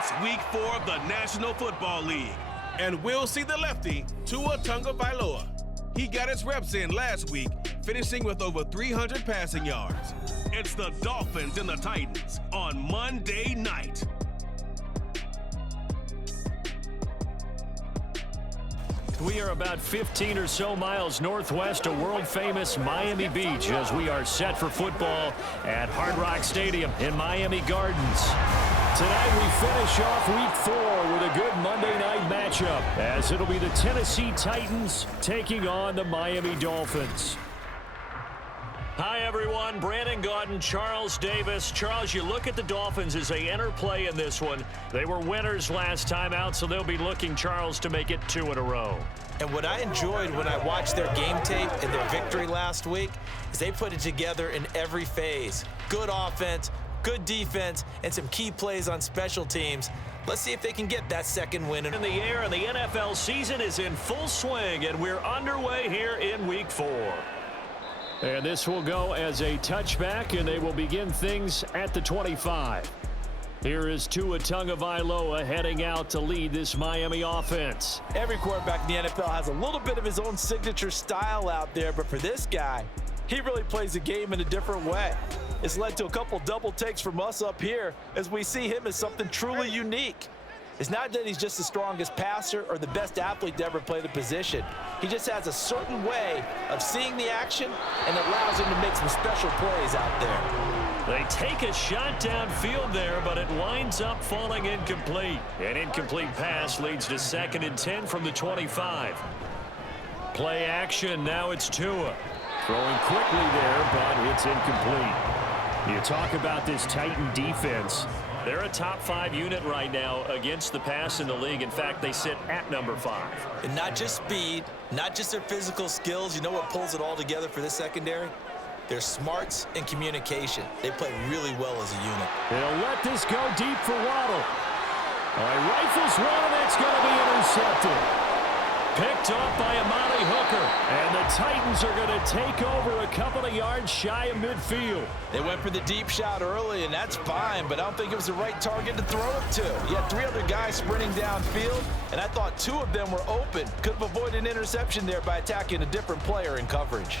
It's Week 4 of the National Football League, and we'll see the lefty, Tua Tagovailoa. He got his reps in last week, finishing with over 300 passing yards. It's the Dolphins and the Titans on Monday night. We are about 15 or so miles northwest of world-famous Miami Beach as we are set for football at Hard Rock Stadium in Miami Gardens. Tonight we finish off Week 4 with a good Monday night matchup as it'll be the Tennessee Titans taking on the Miami Dolphins. Hi, everyone. Brandon Gaudin, Charles Davis. Charles, you look at the Dolphins as they enter play in this one. They were winners last time out, so they'll be looking, Charles, to make it 2 in a row. And what I enjoyed when I watched their game tape and their victory last week is they put it together in every phase. Good offense, good defense, and some key plays on special teams. Let's see if they can get that second win. In the air, and the NFL season is in full swing, and we're underway here in Week 4. And this will go as a touchback, and they will begin things at the 25. Here is Tua Tagovailoa heading out to lead this Miami offense. Every quarterback in the NFL has a little bit of his own signature style out there, but for this guy, he really plays the game in a different way. It's led to a couple double takes from us up here as we see him as something truly unique. It's not that he's just the strongest passer or the best athlete to ever play the position. He just has a certain way of seeing the action, and it allows him to make some special plays out there. They take a shot downfield there, but it winds up falling incomplete. An incomplete pass leads to 2nd and 10 from the 25. Play action, now it's Tua. Throwing quickly there, but it's incomplete. You talk about this Titan defense. They're a top 5 unit right now against the pass in the league. In fact, they sit at number 5. And not just speed, not just their physical skills. You know what pulls it all together for this secondary? Their smarts and communication. They play really well as a unit. They'll let this go deep for Waddle. Rifles one, and it's going to be intercepted. Picked off by Amani Hooker. And the Titans are going to take over a couple of yards shy of midfield. They went for the deep shot early, and that's fine, but I don't think it was the right target to throw it to. You had 3 other guys sprinting downfield, and I thought 2 of them were open. Could have avoided an interception there by attacking a different player in coverage.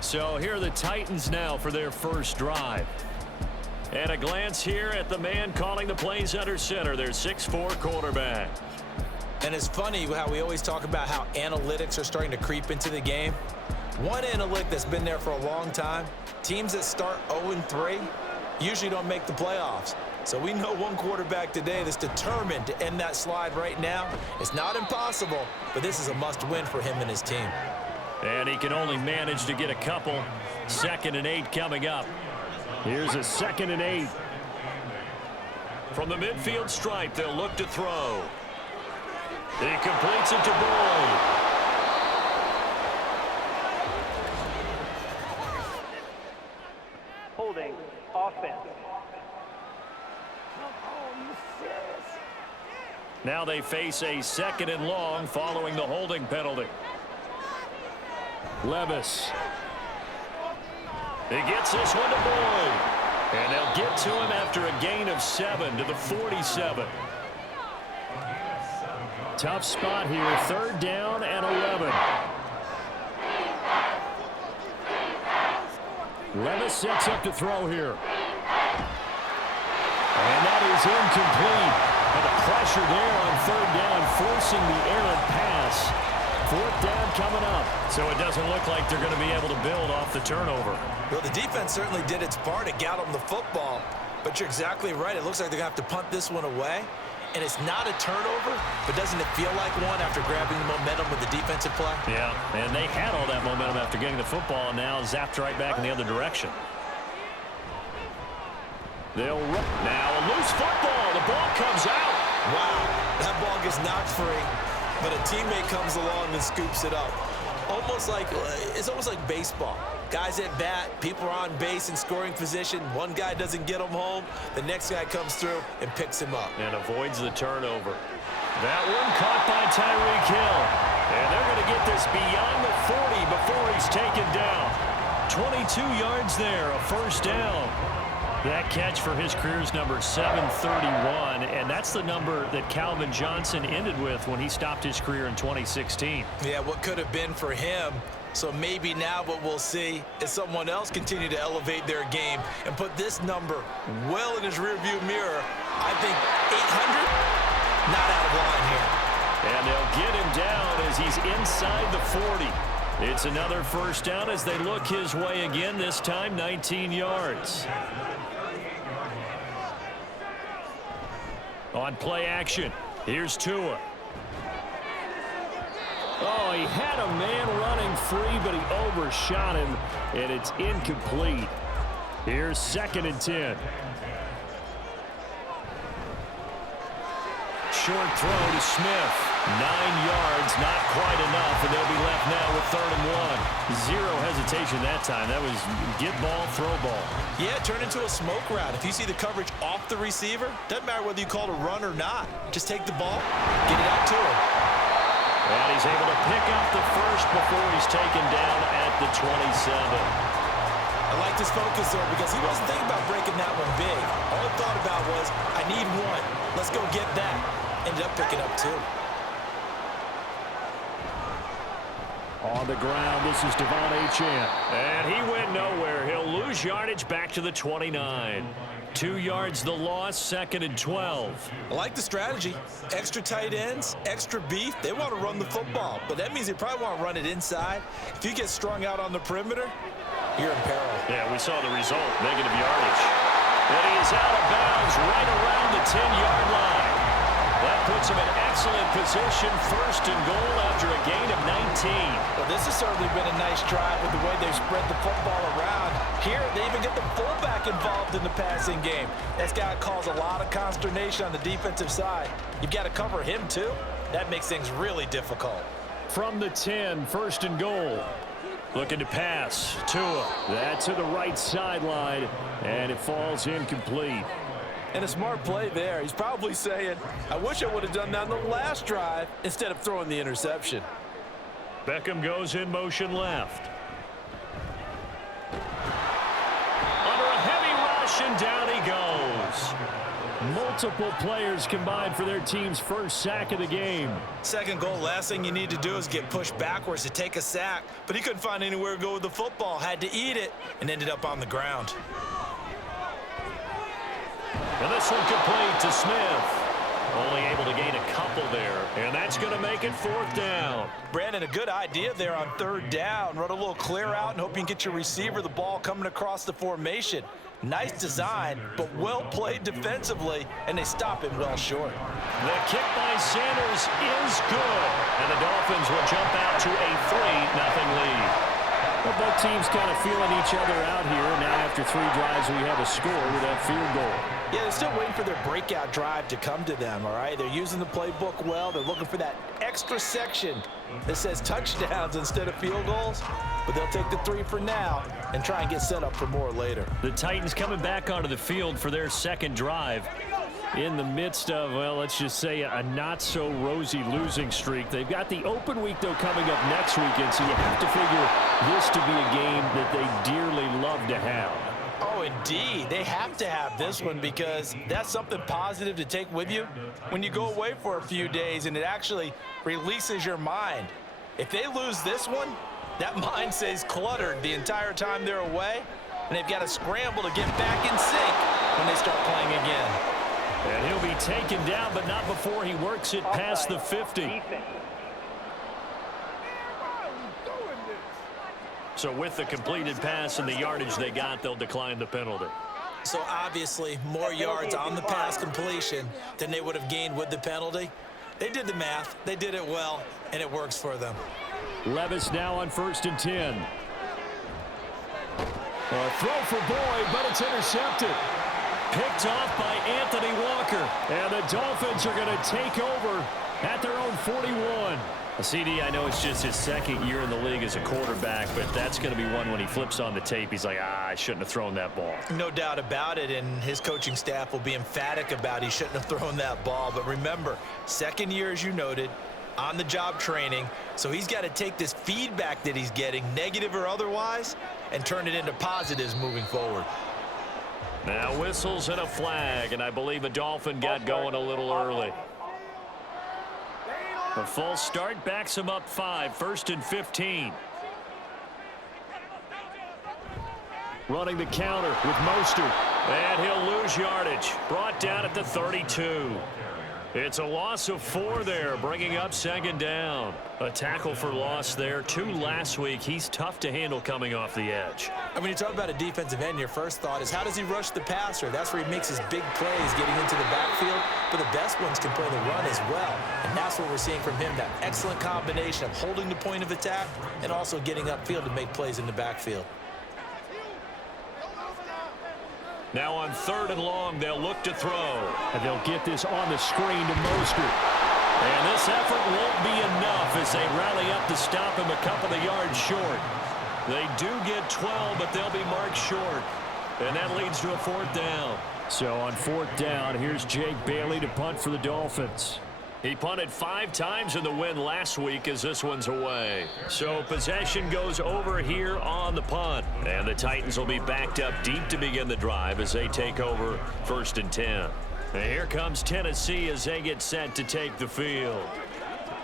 So here are the Titans now for their first drive. And a glance here at the man calling the plays under center, their 6'4" quarterback. And it's funny how we always talk about how analytics are starting to creep into the game. One analytic that's been there for a long time, teams that start 0-3 usually don't make the playoffs. So we know one quarterback today that's determined to end that slide right now. It's not impossible, but this is a must-win for him and his team. And he can only manage to get a couple. 2nd and 8 coming up. Here's a 2nd and 8. From the midfield stripe, they'll look to throw. He completes it to Boyd. Holding offense. Now they face a 2nd and long following the holding penalty. Levis. He gets this one to Boyd. And they'll get to him after a gain of 7 to the 47. Tough spot here. 3rd down and 11. Levis sets up to throw here. And that is incomplete. And the pressure there on 3rd down, forcing the errant pass. 4th down coming up. So it doesn't look like they're going to be able to build off the turnover. Well, the defense certainly did its part to get them the football. But you're exactly right. It looks like they're going to have to punt this one away. And it's not a turnover, but doesn't it feel like one after grabbing the momentum with the defensive play? Yeah, and they had all that momentum after getting the football, and now zapped right back in the other direction. They'll run. Now a loose football. The ball comes out. Wow, that ball gets knocked free, but a teammate comes along and scoops it up. It's almost like baseball. Guys at bat, people are on base in scoring position. One guy doesn't get him home. The next guy comes through and picks him up. And avoids the turnover. That one caught by Tyreek Hill. And they're going to get this beyond the 40 before he's taken down. 22 yards there, a first down. That catch for his career's number 731, and that's the number that Calvin Johnson ended with when he stopped his career in 2016. Yeah, what could have been for him. So maybe now what we'll see is someone else continue to elevate their game and put this number well in his rearview mirror. I think 800, not out of line here. And they'll get him down as he's inside the 40. It's another first down as they look his way again, this time 19 yards. On play action, here's Tua. Oh, he had a man running free, but he overshot him, and it's incomplete. Here's 2nd and 10. Short throw to Smith. 9 yards, not quite enough, and they'll be left now with 3rd and 1. Zero hesitation that time. That was get ball, throw ball. Yeah, turn into a smoke route. If you see the coverage off the receiver, doesn't matter whether you call it a run or not. Just take the ball, get it out to him. And he's able to pick up the first before he's taken down at the 27. I like this focus there because he wasn't thinking about breaking that one big. All he thought about was, I need one. Let's go get that. Ended up picking up 2. On the ground, this is Devon Achane. And he went nowhere. He'll lose yardage back to the 29. 2 yards the loss, 2nd and 12. I like the strategy. Extra tight ends, extra beef. They want to run the football, but that means they probably want to run it inside. If you get strung out on the perimeter, you're in peril. Yeah, we saw the result, negative yardage. And he is out of bounds right around the 10-yard line. That puts him in excellent position, 1st and goal after a gain of 19. Well, this has certainly been a nice drive with the way they've spread the football around. Here, they even get the fullback involved in the passing game. That's got to cause a lot of consternation on the defensive side. You've got to cover him, too. That makes things really difficult. From the 10, 1st and goal. Looking to pass. Tua. That's to the right sideline, and it falls incomplete. And a smart play there. He's probably saying, I wish I would have done that on the last drive instead of throwing the interception. Beckham goes in motion left. Under a heavy rush, and down he goes. Multiple players combined for their team's first sack of the game. 2nd goal, last thing you need to do is get pushed backwards to take a sack. But he couldn't find anywhere to go with the football, had to eat it, and ended up on the ground. And this one complete to Smith. Only able to gain a couple there. And that's going to make it 4th down. Brandon, a good idea there on 3rd down. Run a little clear out and hope you can get your receiver the ball coming across the formation. Nice design, but well played defensively, and they stop him well short. The kick by Sanders is good. And the Dolphins will jump out to a 3-0 lead. Well, both teams kind of feeling each other out here. Now after 3 drives, we have a score with that field goal. Yeah, they're still waiting for their breakout drive to come to them, all right? They're using the playbook well. They're looking for that extra section that says touchdowns instead of field goals. But they'll take the 3 for now and try and get set up for more later. The Titans coming back onto the field for their 2nd drive. In the midst of, well, let's just say a not-so-rosy losing streak. They've got the open week, though, coming up next weekend, so you have to figure this to be a game that they dearly love to have. Oh, indeed. They have to have this one because that's something positive to take with you when you go away for a few days, and it actually releases your mind. If they lose this one, that mind stays cluttered the entire time they're away, and they've got to scramble to get back in sync when they start playing again. And he'll be taken down, but not before he works it past the 50. So with the completed pass and the yardage they got, they'll decline the penalty. So obviously more yards on the pass completion than they would have gained with the penalty. They did the math. They did it well, and it works for them. Levis now on 1st and 10. A throw for Boyd, but it's intercepted. Picked off by Anthony Walker. And the Dolphins are going to take over at their own 41. CD, I know it's just his 2nd year in the league as a quarterback, but that's going to be one when he flips on the tape. He's like, I shouldn't have thrown that ball. No doubt about it, and his coaching staff will be emphatic about he shouldn't have thrown that ball. But remember, 2nd year, as you noted, on-the-job training, so he's got to take this feedback that he's getting, negative or otherwise, and turn it into positives moving forward. Now whistles and a flag, and I believe a Dolphin got going a little early. A full start backs him up 5, 1st and 15. Running the counter with Mostert, and he'll lose yardage. Brought down at the 32. It's a loss of 4 there, bringing up 2nd down. A tackle for loss there. 2 last week. He's tough to handle coming off the edge. And when you talk about a defensive end, your first thought is, how does he rush the passer? That's where he makes his big plays, getting into the backfield. But the best ones can play the run as well. And that's what we're seeing from him, that excellent combination of holding the point of attack and also getting upfield to make plays in the backfield. Now on 3rd and long, they'll look to throw. And they'll get this on the screen to Mostert. And this effort won't be enough as they rally up to stop him a couple of yards short. They do get 12, but they'll be marked short. And that leads to a 4th down. So on 4th down, here's Jake Bailey to punt for the Dolphins. He punted 5 times in the win last week as this one's away. So possession goes over here on the punt. And the Titans will be backed up deep to begin the drive as they take over 1st and 10. And here comes Tennessee as they get set to take the field.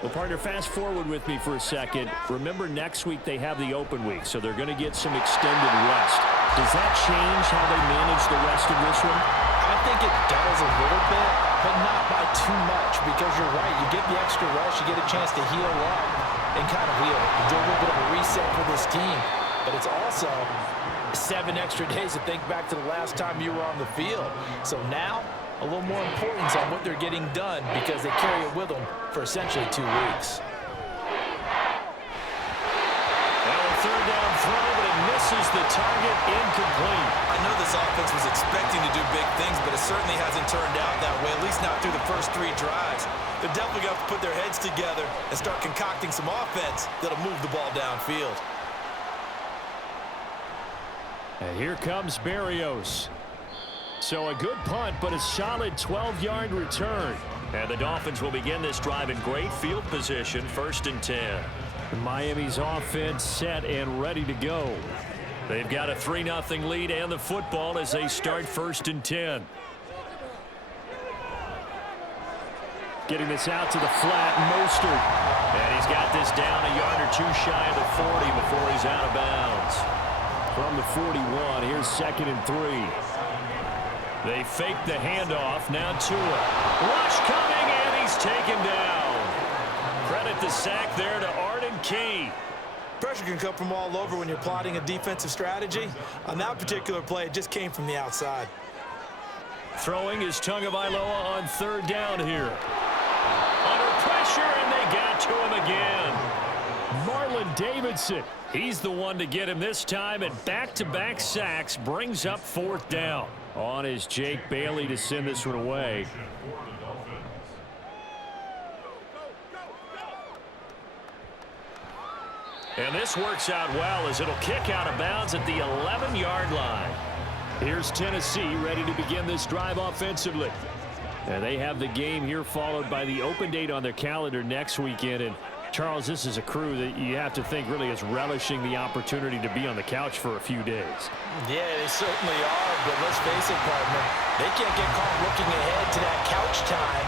Well, partner, fast forward with me for a second. Remember, next week they have the open week, so they're going to get some extended rest. Does that change how they manage the rest of this one? I think it does a little bit, but not by too much, because you're right. You get the extra rest, you get a chance to heal up and kind of do a little bit of a reset for this team. But it's also 7 extra days to think back to the last time you were on the field. So now, a little more importance on what they're getting done because they carry it with them for essentially 2 weeks. Now a 3rd down throw, but it misses the target, incomplete. I know this offense was expecting to do big things, but it certainly hasn't turned out that way, at least not through the first 3 drives. They're definitely going to have to put their heads together and start concocting some offense that'll move the ball downfield. And here comes Berrios. So a good punt, but a solid 12-yard return. And the Dolphins will begin this drive in great field position, 1st and 10. Miami's offense set and ready to go. They've got a 3-0 lead and the football as they start 1st and 10. Getting this out to the flat, Mostert. And he's got this down a yard or 2 shy of the 40 before he's out of bounds. From the 41, here's 2nd and 3. They fake the handoff, now Tua. Rush coming, and he's taken down. Credit the sack there to Arden Key. Pressure can come from all over when you're plotting a defensive strategy. On that particular play, it just came from the outside. Throwing is Tagovailoa on 3rd down here. Under pressure, and they got to him again. Marlon Davidson, he's the one to get him this time, and back-to-back sacks brings up 4th down. On is Jake Bailey to send this one away. And this works out well as it'll kick out of bounds at the 11-yard line. Here's Tennessee ready to begin this drive offensively. And they have the game here followed by the open date on their calendar next weekend. And Charles, this is a crew that you have to think really is relishing the opportunity to be on the couch for a few days. Yeah, they certainly are, but let's face it, partner. They can't get caught looking ahead to that couch time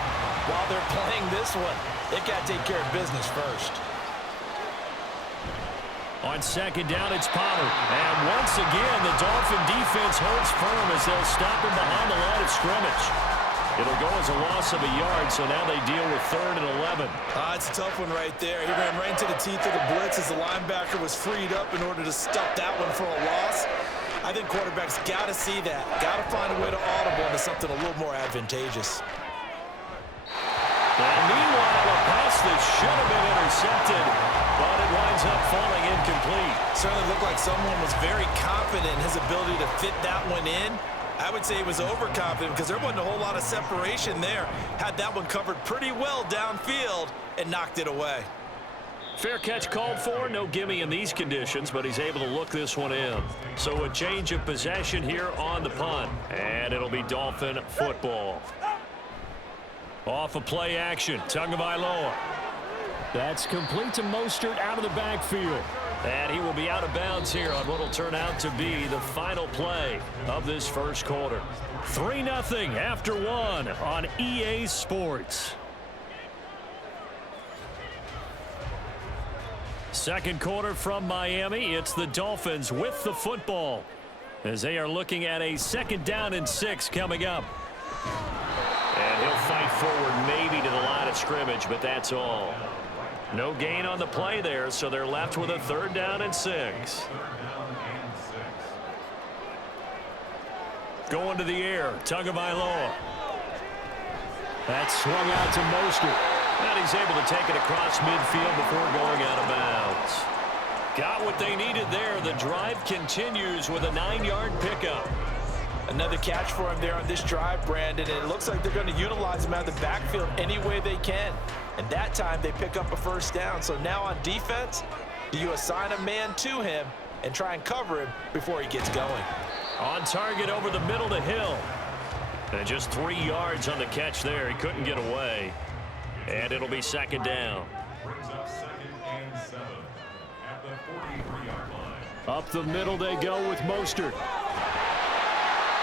while they're playing this one. They've got to take care of business first. On 2nd down, it's Pollard. And once again, the Dolphin defense holds firm as they'll stop him behind the line of scrimmage. It'll go as a loss of a yard, so now they deal with 3rd and 11. It's a tough one right there. He ran right into the teeth of the blitz as the linebacker was freed up in order to stop that one for a loss. I think quarterbacks got to see that. Got to find a way to audible into something a little more advantageous. And meanwhile, a pass that should have been intercepted, but it winds up falling incomplete. Certainly looked like someone was very confident in his ability to fit that one in. I would say he was overconfident because there wasn't a whole lot of separation there. Had that one covered pretty well downfield and knocked it away. Fair catch called for. No gimme in these conditions, but he's able to look this one in. So a change of possession here on the punt. And it'll be Dolphin football. Off of play action, Tagovailoa. That's complete to Mostert out of the backfield. And he will be out of bounds here on what will turn out to be the final play of this first quarter. 3-0 after one on EA Sports. Second quarter from Miami. It's the Dolphins with the football as they are looking at a 2nd down and 6 coming up. And he'll fight forward maybe to the line of scrimmage, but that's all. No gain on the play there, so they're left with a 3rd down and 6. Going to the air, Tagovailoa. That's swung out to Mostert. And he's able to take it across midfield before going out of bounds. Got what they needed there. The drive continues with a 9-yard pickup. Another catch for him there on this drive, Brandon, and it looks like they're going to utilize him out of the backfield any way they can. And that time they pick up a 1st down. So now on defense, do you assign a man to him and try and cover him before he gets going? On target over the middle to Hill. And just 3 yards on the catch there. He couldn't get away. And it'll be 2nd down. Up the middle they go with Mostert.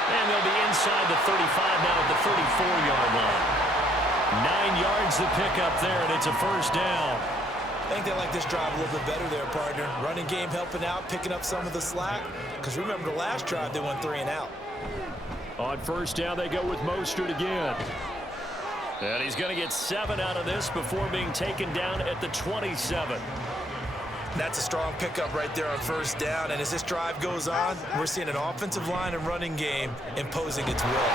And they'll be inside the 35 now at the 34-yard line. 9 yards to pick up there, and it's a 1st down. I think they like this drive a little bit better there, partner. Running game helping out, picking up some of the slack. Because remember the last drive, they went 3 and out. On 1st down, they go with Mostert again. And he's going to get 7 out of this before being taken down at the 27. That's a strong pickup right there on 1st down. And as this drive goes on, we're seeing an offensive line and running game imposing its will.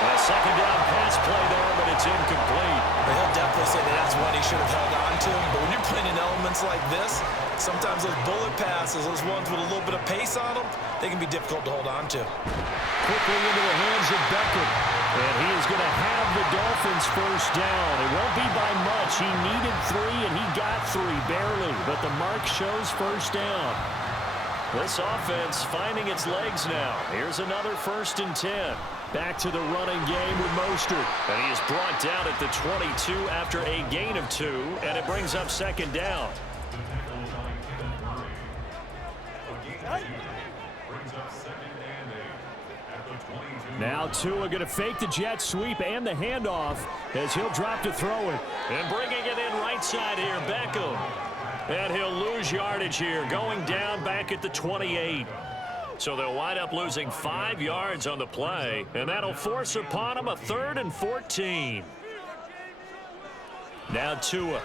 A 2nd down pass play there, but it's incomplete. But he'll definitely say that that's one he should have held on to. But when you're playing in elements like this, sometimes those bullet passes, those ones with a little bit of pace on them, they can be difficult to hold on to. Quickly into the hands of Beckham. And he is going to have the Dolphins 1st down. It won't be by much. He needed 3, and he got 3, barely. But the mark shows 1st down. This offense finding its legs now. Here's another 1st and 10. Back to the running game with Mostert. And he is brought down at the 22 after a gain of 2, and it brings up 2nd down. Now Tua going to fake the jet sweep and the handoff as he'll drop to throw it. And bringing it in right side here, Beckham. And he'll lose yardage here, going down back at the 28. So they'll wind up losing 5 yards on the play, and that'll force upon them a 3rd and 14. Now Tua.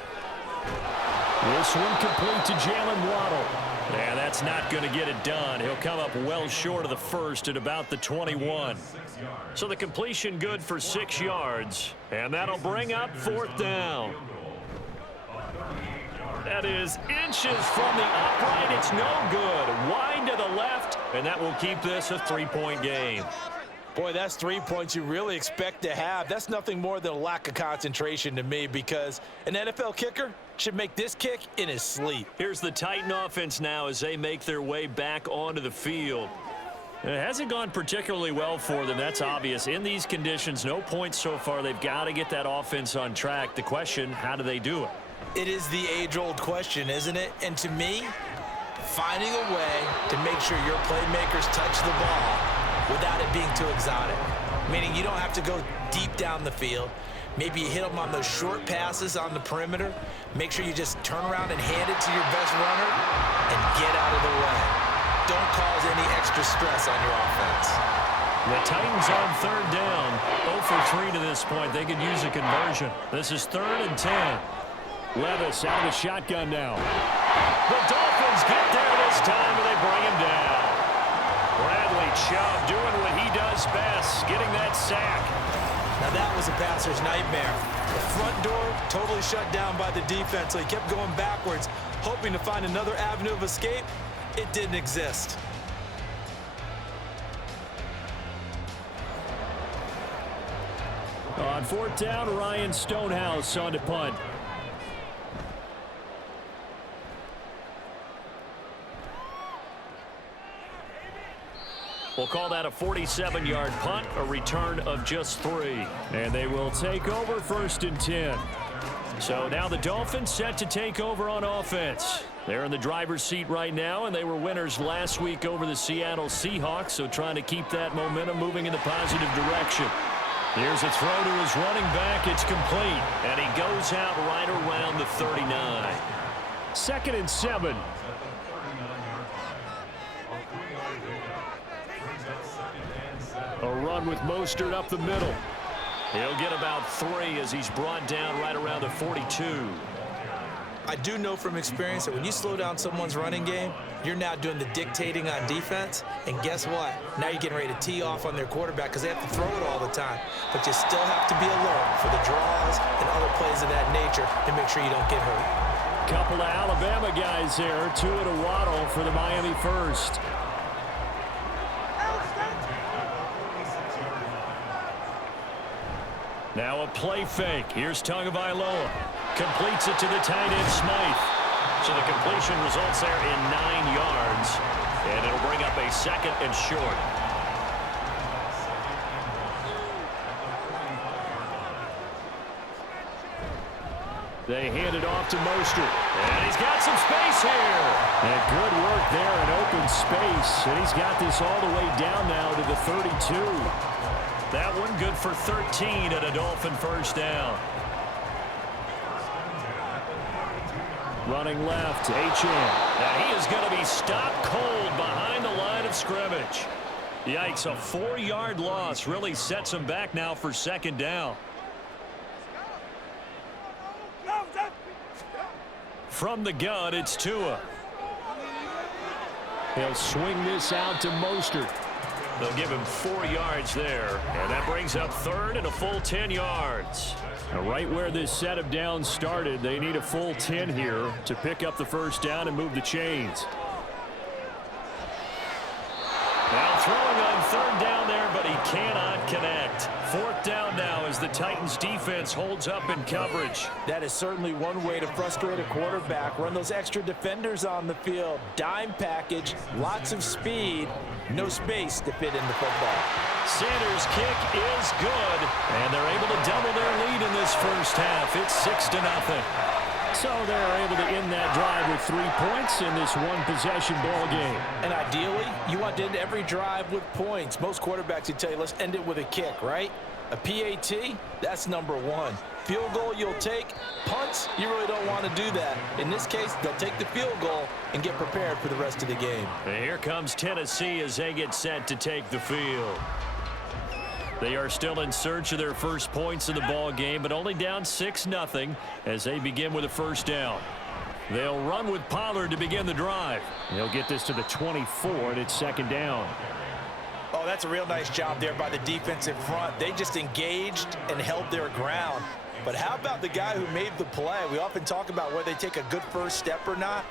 This one complete to Jalen Waddle. And that's not going to get it done. He'll come up well short of the 1st at about the 21. So the completion good for 6 yards. And that'll bring up 4th down. That is inches from the upright. It's no good. Wide to the left. And that will keep this a 3-point game. Boy, that's 3 points you really expect to have. That's nothing more than a lack of concentration to me, because an NFL kicker should make this kick in his sleep. Here's the Titan offense now as they make their way back onto the field. It hasn't gone particularly well for them. That's obvious. In these conditions, no points so far. They've got to get that offense on track. The question, how do they do it? It is the age-old question, isn't it? And to me, finding a way to make sure your playmakers touch the ball without it being too exotic. Meaning you don't have to go deep down the field. Maybe you hit them on those short passes on the perimeter. Make sure you just turn around and hand it to your best runner and get out of the way. Don't cause any extra stress on your offense. The Titans on 3rd down. 0 for 3 to this point. They could use a conversion. This is 3rd and 10. Levis out of the shotgun now. The Dolphins get there this time, and they bring him down. Bradley Chubb doing what he does best, getting that sack. Now that was a passer's nightmare. The front door totally shut down by the defense, so he kept going backwards, hoping to find another avenue of escape. It didn't exist. On 4th down, Ryan Stonehouse on to punt. We'll call that a 47-yard punt, a return of just 3. And they will take over 1st and 10. So now the Dolphins set to take over on offense. They're in the driver's seat right now, and they were winners last week over the Seattle Seahawks, so trying to keep that momentum moving in the positive direction. Here's a throw to his running back. It's complete, and he goes out right around the 39. 2nd and 7. A run with Mostert up the middle. He'll get about 3 as he's brought down right around the 42. I do know from experience that when you slow down someone's running game, you're now doing the dictating on defense. And guess what? Now you're getting ready to tee off on their quarterback because they have to throw it all the time. But you still have to be alert for the draws and other plays of that nature to make sure you don't get hurt. Couple of Alabama guys there. Tua to Waddle for the Miami first. Now a play fake. Here's Tagovailoa. Completes it to the tight end, Smythe. So the completion results there in 9 yards. And it'll bring up a 2nd and short. They hand it off to Mostert. And he's got some space here. And good work there in open space. And he's got this all the way down now to the 32. That one good for 13 and a Dolphin first down. Running left, H.M. Now he is going to be stopped cold behind the line of scrimmage. Yikes, a 4-yard loss really sets him back now for 2nd down. From the gun, it's Tua. He'll swing this out to Mostert. They'll give him 4 yards there, and that brings up 3rd and a full 10 yards. Now right where this set of downs started, they need a full 10 here to pick up the first down and move the chains. Now throwing on 3rd down there, but he cannot connect. 4th down now as the Titans defense holds up in coverage. That is certainly one way to frustrate a quarterback. Run those extra defenders on the field. Dime package, lots of speed, no space to fit in the football. Sanders' kick is good, and they're able to double their lead in this first half. It's 6-0. So they're able to end that drive with 3 points in this one-possession ball game. And ideally, you want to end every drive with points. Most quarterbacks would tell you, let's end it with a kick, right? A PAT, that's number 1. Field goal you'll take. Punts, you really don't want to do that. In this case, they'll take the field goal and get prepared for the rest of the game. And here comes Tennessee as they get set to take the field. They are still in search of their first points in the ball game, but only down 6-0 as they begin with a first down. They'll run with Pollard to begin the drive. They'll get this to the 24, and it's 2nd down. Oh, that's a real nice job there by the defensive front. They just engaged and held their ground. But how about the guy who made the play? We often talk about whether they take a good first step or not.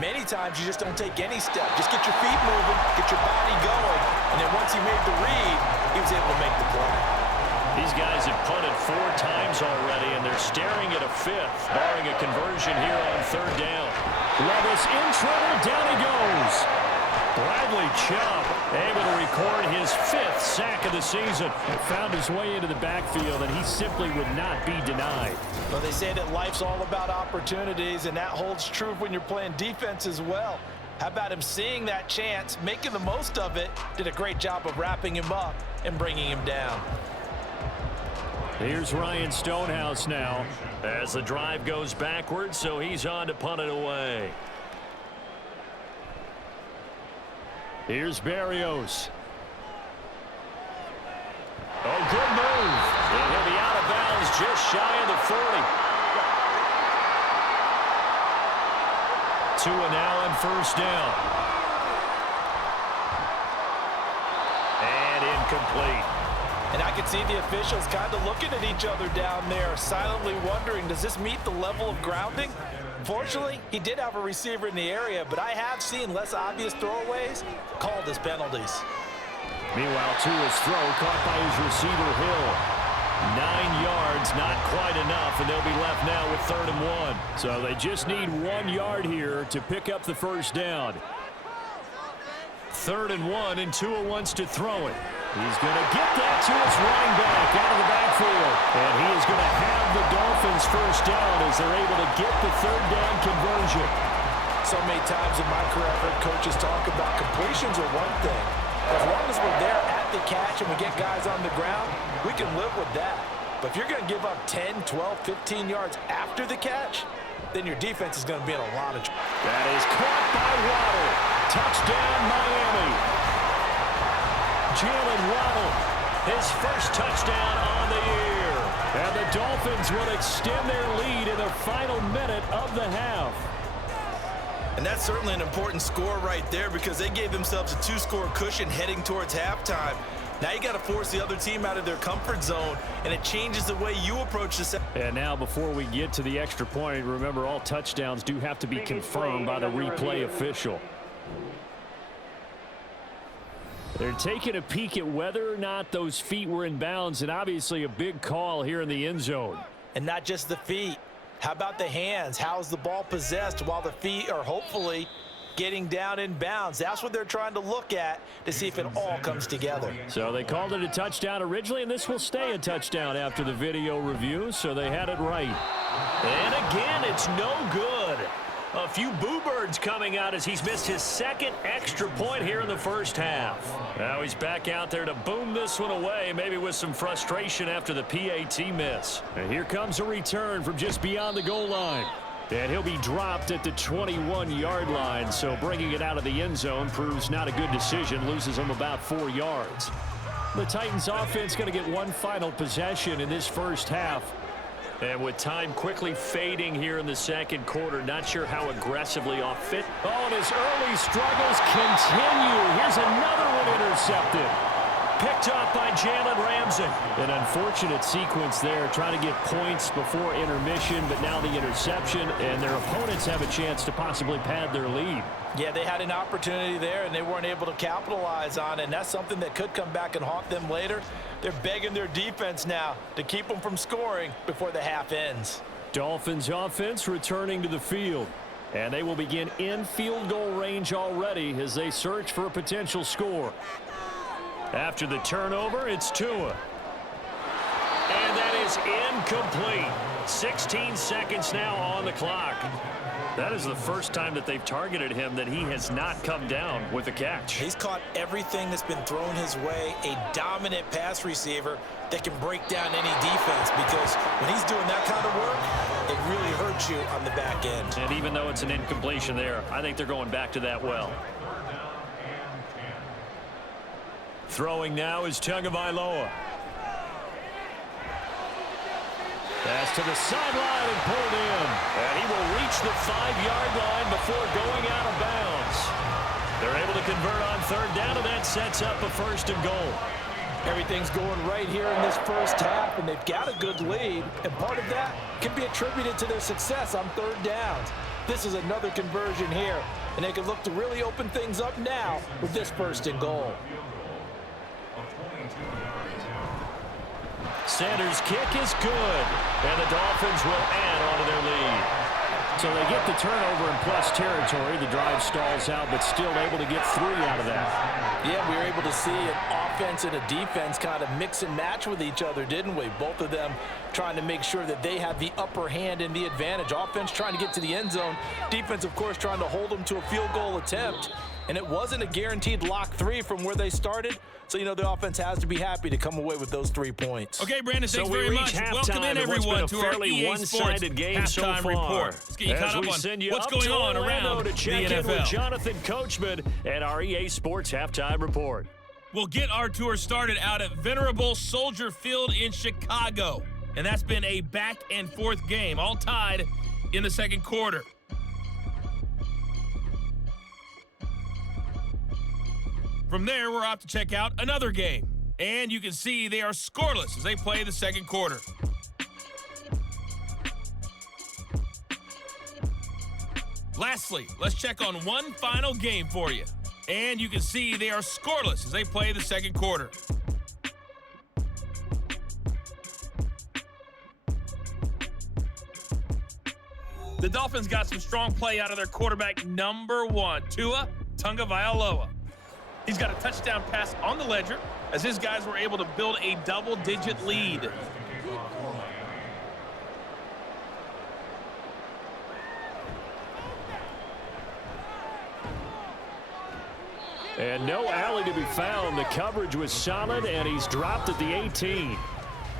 Many times you just don't take any step. Just get your feet moving, get your body going, and then once he made the read, he was able to make the play. These guys have punted 4 times already, and they're staring at a 5th, barring a conversion here on 3rd down. Levis in trouble, down he goes. Bradley Chubb able to record his 5th sack of the season. Found his way into the backfield, and he simply would not be denied. Well, they say that life's all about opportunities, and that holds true when you're playing defense as well. How about him seeing that chance, making the most of it, did a great job of wrapping him up and bringing him down. Here's Ryan Stonehouse now as the drive goes backwards, so he's on to punt it away. Here's Berrios. Oh, good move. And he'll be out of bounds just shy of the 40. Tua now on first down. And incomplete. And I can see the officials kind of looking at each other down there, silently wondering, does this meet the level of grounding? Fortunately, he did have a receiver in the area, but I have seen less obvious throwaways called as penalties. Meanwhile, Tua's throw caught by his receiver, Hill. 9 yards, not quite enough, and they'll be left now with 3rd and 1. So they just need 1 yard here to pick up the first down. 3rd and 1, and Tua wants to throw it. He's going to get that to his running back out of the backfield. And he is going to have the Dolphins first down as they're able to get the third down conversion. So many times in my career, I've heard coaches talk about completions are one thing. As long as we're there at the catch and we get guys on the ground, we can live with that. But if you're going to give up 10, 12, 15 yards after the catch, then your defense is going to be in a lot of trouble. That is caught by Waddle. Touchdown, Miami. Jalen Waddle, his first touchdown on the year. And the Dolphins will extend their lead in the final minute of the half. And that's certainly an important score right there because they gave themselves a 2-score cushion heading towards halftime. Now you got to force the other team out of their comfort zone, and it changes the way you approach the second. And now before we get to the extra point, remember all touchdowns do have to be confirmed by the replay official. They're taking a peek at whether or not those feet were in bounds, and obviously a big call here in the end zone. And not just the feet. How about the hands? How's the ball possessed while the feet are hopefully getting down in bounds? That's what they're trying to look at to see if it all comes together. So they called it a touchdown originally, and this will stay a touchdown after the video review, so they had it right. And again, it's no good. A few boo birds coming out as he's missed his second extra point here in the first half. Now he's back out there to boom this one away, maybe with some frustration after the PAT miss. And here comes a return from just beyond the goal line. And he'll be dropped at the 21-yard line, so bringing it out of the end zone proves not a good decision, loses him about 4 yards. The Titans offense going to get one final possession in this first half. And with time quickly fading here in the second quarter, not sure how aggressively off fit. Oh, and his early struggles continue. Here's another one intercepted. Picked up by Jalen Ramsey. An unfortunate sequence there, trying to get points before intermission, but now the interception, and their opponents have a chance to possibly pad their lead. Yeah, they had an opportunity there, and they weren't able to capitalize on it, and that's something that could come back and haunt them later. They're begging their defense now to keep them from scoring before the half ends. Dolphins offense returning to the field, and they will begin in field goal range already as they search for a potential score. After the turnover, it's Tua. And that is incomplete. 16 seconds now on the clock. That is the first time that they've targeted him that he has not come down with a catch. He's caught everything that's been thrown his way, a dominant pass receiver that can break down any defense, because when he's doing that kind of work, it really hurts you on the back end. And even though it's an incompletion there, I think they're going back to that well. Throwing now is Tagovailoa. Pass to the sideline and pulled in. And he will reach the 5-yard line before going out of bounds. They're able to convert on third down, and that sets up a 1st and goal. Everything's going right here in this first half, and they've got a good lead. And part of that can be attributed to their success on third downs. This is another conversion here, and they can look to really open things up now with this 1st and goal. Sanders' kick is good, and the Dolphins will add on to their lead. So they get the turnover in plus territory. The drive stalls out, but still able to get 3 out of that. Yeah, we were able to see an offense and a defense kind of mix and match with each other, didn't we? Both of them trying to make sure that they have the upper hand and the advantage. Offense trying to get to the end zone. Defense, of course, trying to hold them to a field goal attempt. And it wasn't a guaranteed lock 3 from where they started. So, you know, the offense has to be happy to come away with those 3 points. Okay, Brandon, thanks very much. Welcome in, everyone, to our EA Sports halftime report. Let's get you caught up on what's going on around the NFL. With Jonathan Coachman and our EA Sports halftime report. We'll get our tour started out at Venerable Soldier Field in Chicago. And that's been a back-and-forth game, all tied in the second quarter. From there, we're off to check out another game. And you can see they are scoreless as they play the second quarter. Lastly, let's check on one final game for you. And you can see they are scoreless as they play the second quarter. The Dolphins got some strong play out of their quarterback, number 1, Tua Tagovailoa. He's got a touchdown pass on the ledger as his guys were able to build a double-digit lead. And no alley to be found. The coverage was solid, and he's dropped at the 18.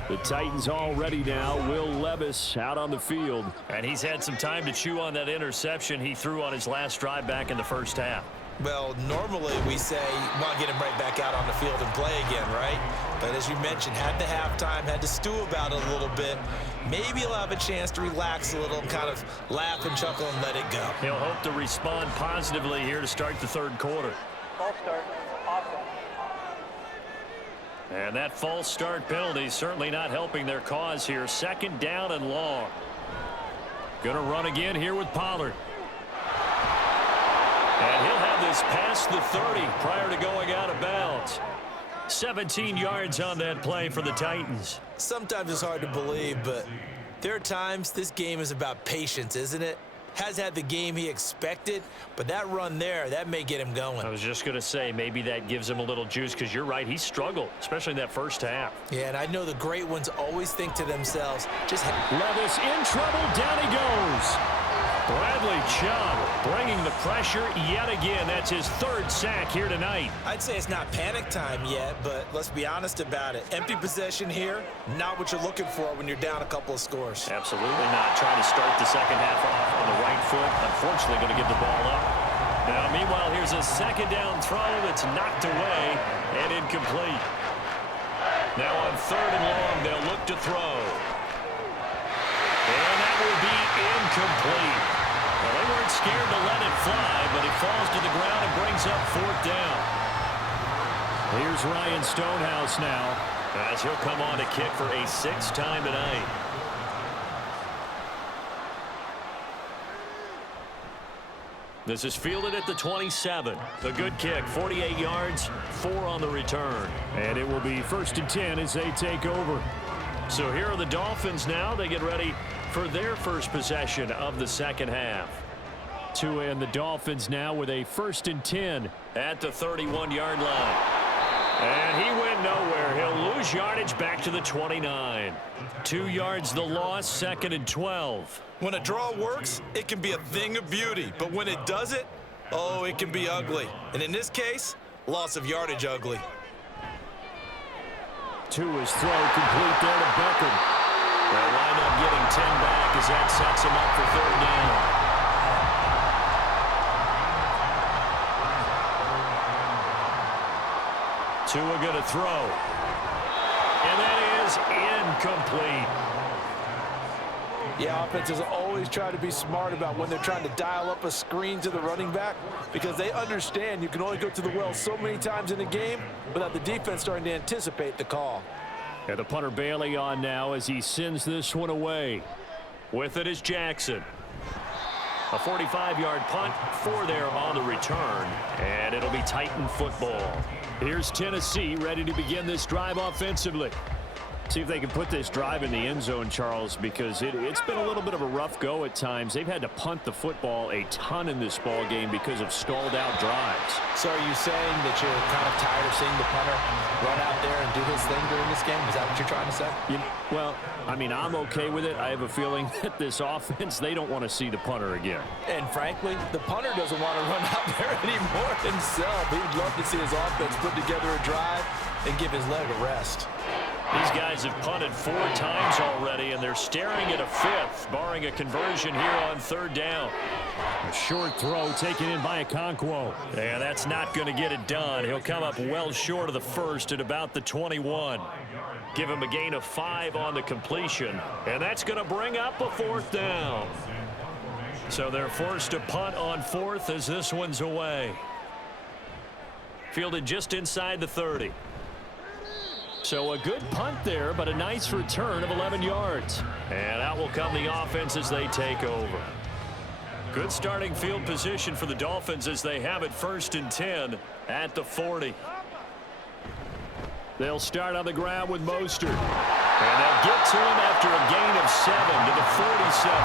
The Titans all ready now. Will Levis out on the field. And he's had some time to chew on that interception he threw on his last drive back in the first half. Well, normally we say, want to get him right back out on the field and play again, right? But as you mentioned, had the halftime, had to stew about it a little bit. Maybe he'll have a chance to relax a little and kind of laugh and chuckle and let it go. He'll hope to respond positively here to start the third quarter. False start. Awesome. And that false start penalty certainly not helping their cause here. 2nd down and long. Gonna run again here with Pollard. And he'll have this past the 30 prior to going out of bounds. 17 yards on that play for the Titans. Sometimes it's hard to believe, but there are times this game is about patience, isn't it? Has had the game he expected, but that run there, that may get him going. I was just going to say, maybe that gives him a little juice, because you're right, he struggled, especially in that first half. Yeah, and I know the great ones always think to themselves, just Levis in trouble, down he goes. Bradley Chubb bringing the pressure yet again. That's his 3rd sack here tonight. I'd say it's not panic time yet, but let's be honest about it. Empty possession here, not what you're looking for when you're down a couple of scores. Absolutely not. Trying to start the second half off on the right foot. Unfortunately, going to give the ball up. Now, meanwhile, here's a 2nd down throw that's knocked away and incomplete. Now on 3rd and long, they'll look to throw. And that will be incomplete. Well, they weren't scared to let it fly, but it falls to the ground and brings up 4th down. Here's Ryan Stonehouse now, as he'll come on to kick for a 6th time tonight. This is fielded at the 27. A good kick, 48 yards, 4 on the return. And it will be 1st and 10 as they take over. So here are the Dolphins now. They get ready for their first possession of the second half. Tua and the Dolphins now with a 1st and 10 at the 31-yard line. And he went nowhere. He'll lose yardage back to the 29. 2 yards the loss, 2nd and 12. When a draw works, it can be a thing of beauty. But when it doesn't, oh, it can be ugly. And in this case, loss of yardage ugly. Tua's throw complete there to Beckham. They'll wind up getting 10 back as that sets him up for 3rd down. Tua going to throw. And that is incomplete. Yeah, offenses always try to be smart about when they're trying to dial up a screen to the running back, because they understand you can only go to the well so many times in a game without the defense starting to anticipate the call. And the punter Bailey on now as he sends this one away. With it is Jackson. A 45-yard punt, 4 there on the return, and it'll be Titan football. Here's Tennessee ready to begin this drive offensively. See if they can put this drive in the end zone, Charles, because it's been a little bit of a rough go at times. They've had to punt the football a ton in this ball game because of stalled out drives. So are you saying that you're kind of tired of seeing the punter run out there and do his thing during this game? Is that what you're trying to say? Well, I mean, I'm okay with it. I have a feeling that this offense, they don't want to see the punter again. And frankly, the punter doesn't want to run out there anymore himself. He'd love to see his offense put together a drive and give his leg a rest. These guys have punted 4 times already, and they're staring at a 5th, barring a conversion here on 3rd down. A short throw taken in by Okonkwo. Yeah, that's not going to get it done. He'll come up well short of the 1st at about the 21. Give him a gain of 5 on the completion, and that's going to bring up a 4th down. So they're forced to punt on 4th as this one's away. Fielded just inside the 30. So a good punt there, but a nice return of 11 yards. And out will come the offense as they take over. Good starting field position for the Dolphins as they have it 1st and 10 at the 40. They'll start on the ground with Mostert. And they'll get to him after a gain of 7 to the 47.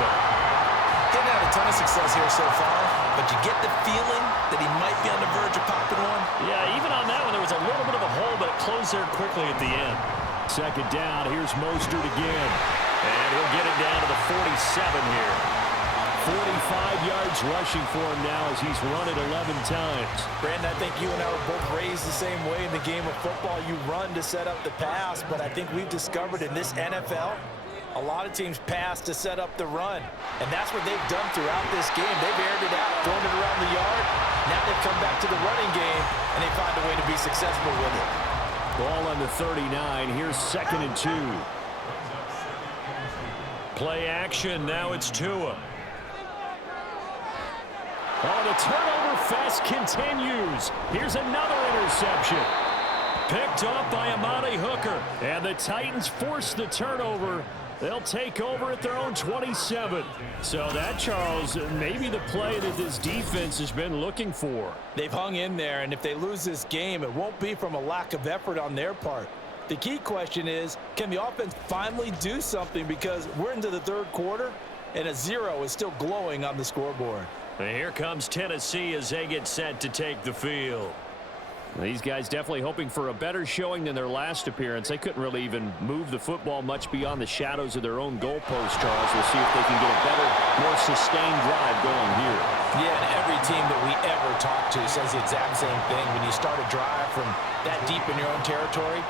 Getting out of ton of success here so far, but you get the feeling that he might be on the verge of popping one. Yeah, even on that one, there was a little bit of a hole, but it closed there quickly at the end. Second down, here's Mostert again. And he'll get it down to the 47 here. 45 yards rushing for him now as he's run it 11 times. Brandon, I think you and I were both raised the same way in the game of football. You run to set up the pass, but I think we've discovered in this NFL, a lot of teams pass to set up the run. And that's what they've done throughout this game. They've aired it out, thrown it around the yard. Now they've come back to the running game, and they find a way to be successful with it. Ball on the 39. Here's 2nd and 2. Play action. Now it's Tua. Oh, the turnover fest continues. Here's another interception. Picked off by Amani Hooker. And the Titans force the turnover. They'll take over at their own 27. So that, Charles, maybe the play that this defense has been looking for. They've hung in there, and if they lose this game, it won't be from a lack of effort on their part. The key question is, can the offense finally do something, because we're into the third quarter, and a 0 is still glowing on the scoreboard. And here comes Tennessee as they get set to take the field. These guys definitely hoping for a better showing than their last appearance. They couldn't really even move the football much beyond the shadows of their own goalpost, Charles. We'll see if they can get a better, more sustained drive going here. Yeah, and every team that we ever talk to says the exact same thing. When you start a drive from that deep in your own territory,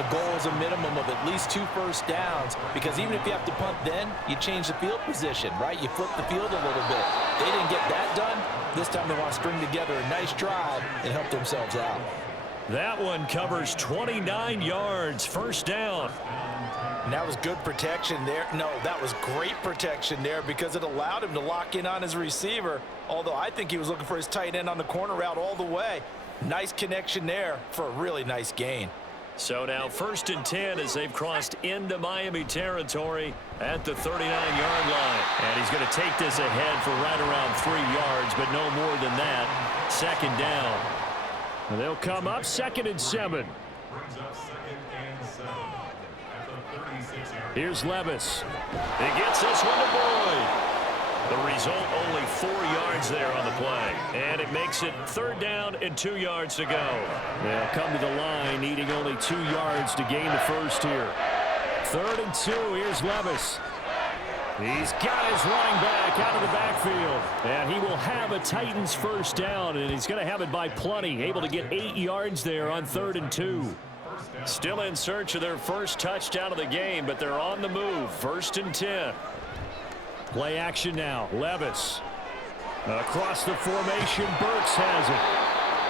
the goal is a minimum of at least 2 first downs, because even if you have to punt then, you change the field position, right? You flip the field a little bit. They didn't get that done. This time they want to string together a nice drive and help themselves out. That one covers 29 yards, first down. And that was good protection there. No, that was great protection there, because it allowed him to lock in on his receiver, although I think he was looking for his tight end on the corner route all the way. Nice connection there for a really nice gain. So now 1st and 10 as they've crossed into Miami territory at the 39-yard line. And he's going to take this ahead for right around 3 yards, but no more than that. 2nd down. And they'll come up 2nd and 7. Here's Levis. He gets this one to Boyd. The result, only 4 yards there on the play. And it makes it 3rd down and 2 yards to go. They'll come to the line, needing only 2 yards to gain the first here. 3rd and 2, here's Levis. He's got his running back out of the backfield. And he will have a Titans first down, and he's going to have it by plenty. Able to get 8 yards there on 3rd and 2. Still in search of their first touchdown of the game, but they're on the move. 1st and 10. Play action now. Levis. Across the formation, Burks has it.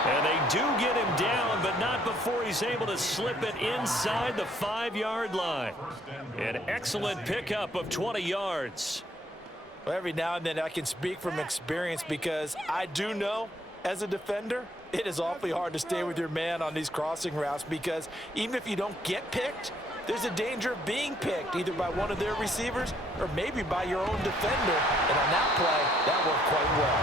And they do get him down, but not before he's able to slip it inside the 5-yard line. An excellent pickup of 20 yards. Well, every now and then I can speak from experience, because I do know, as a defender, it is awfully hard to stay with your man on these crossing routes, because even if you don't get picked, there's a danger of being picked either by one of their receivers or maybe by your own defender. And on that play, that worked quite well.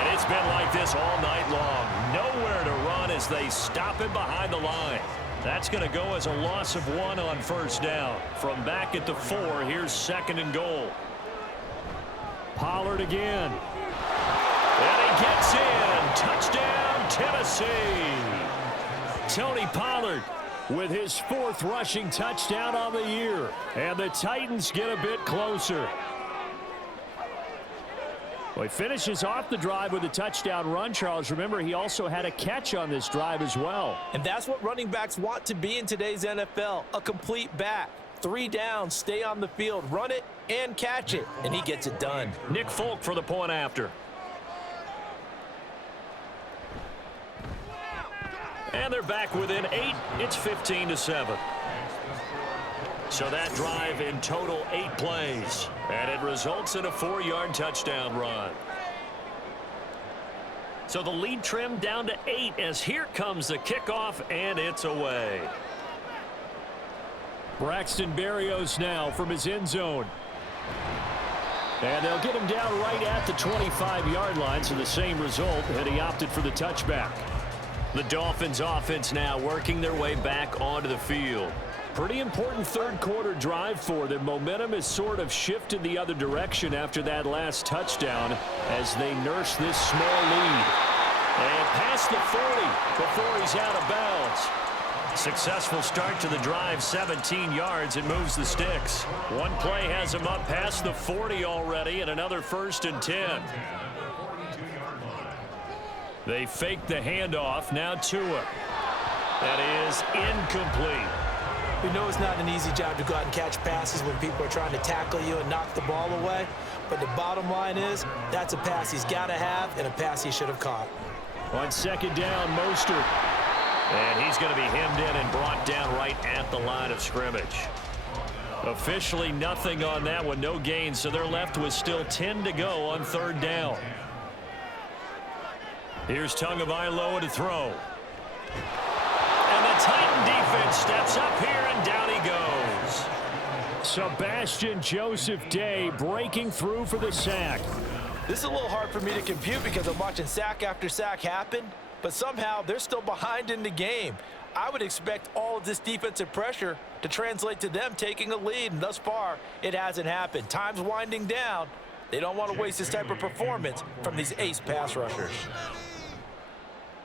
And it's been like this all night long. Nowhere to run as they stop him behind the line. That's going to go as a loss of 1 on 1st down. From back at the 4, here's 2nd and goal. Pollard again. And he gets in. Touchdown, Tennessee. Tony Pollard with his 4th rushing touchdown on the year. And the Titans get a bit closer. Well, he finishes off the drive with a touchdown run, Charles. Remember, he also had a catch on this drive as well. And that's what running backs want to be in today's NFL, a complete back. 3 downs, stay on the field, run it, and catch it. And he gets it done. Nick Folk for the point after. And they're back within 8. It's 15-7. So that drive in total 8 plays. And it results in a 4-yard touchdown run. So the lead trimmed down to 8 as here comes the kickoff, and it's away. Braxton Berrios now from his end zone. And they'll get him down right at the 25-yard line, so the same result, and he opted for the touchback. The Dolphins offense now working their way back onto the field. Pretty important third quarter drive for them. Momentum has sort of shifted the other direction after that last touchdown as they nurse this small lead. And past the 40 before he's out of bounds. Successful start to the drive, 17 yards. It moves the sticks. One play has him up past the 40 already, and another 1st and 10. They fake the handoff. Now Tua. That is incomplete. We know it's not an easy job to go out and catch passes when people are trying to tackle you and knock the ball away. But the bottom line is, that's a pass he's got to have and a pass he should have caught. On 2nd down, Mostert. And he's going to be hemmed in and brought down right at the line of scrimmage. Officially nothing on that one, no gain, so they're left with still 10 to go on 3rd down. Here's Tagovailoa to throw. And the Titan defense steps up here, and down he goes. Sebastian Joseph Day breaking through for the sack. This is a little hard for me to compute because I'm watching sack after sack happen, but somehow they're still behind in the game. I would expect all of this defensive pressure to translate to them taking a lead, and thus far, it hasn't happened. Time's winding down. They don't want to waste this type of performance from these ace pass rushers.